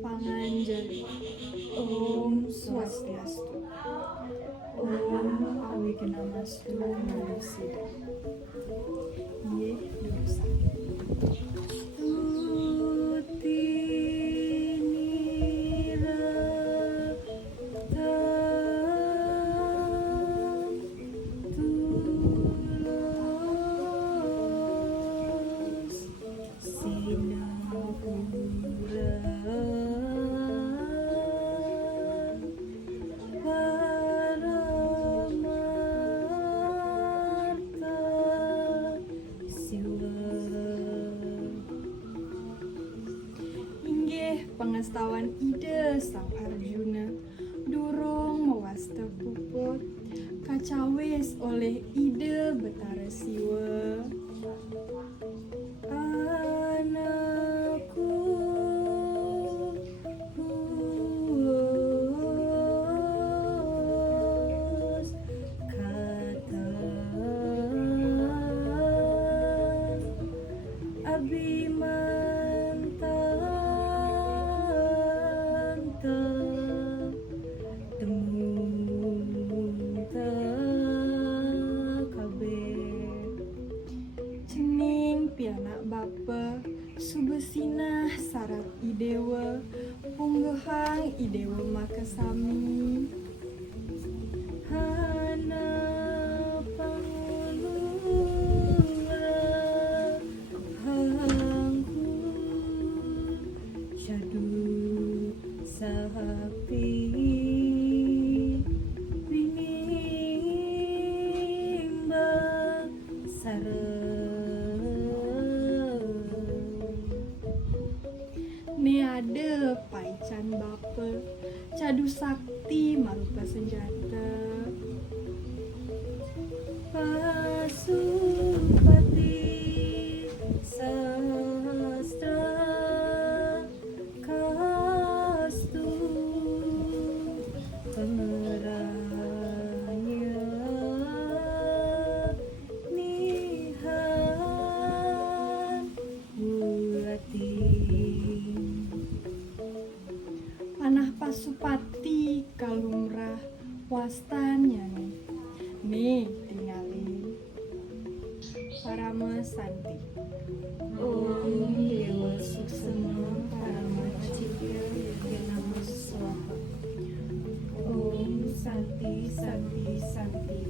Panganjali. Om Swastiastu. Om Awignamastu Namaste. Ye dosa. Tuti niratam tulos sinapura Paramartha Siwa. Inggih pangastawan ide Sang Arjuna durung mewasta puput kacawis oleh ide Betara Siwa. Anakku puas kata abimantanta temunta kabeh cening pianak bapa subesinah sarat idewa punggehang idewa makasami hana pangulura hangku syadu sahapi winimba ne ada paican bapa cadu sakti marupa senjata pasupati sastra kastu pemeranya nihan buati panah pasupati kalumrah wastanya nih tingali Parama Santi. Om Dewa Suksema Parama Cipya Yagyanama Swaha. Om Santi Santi Santi.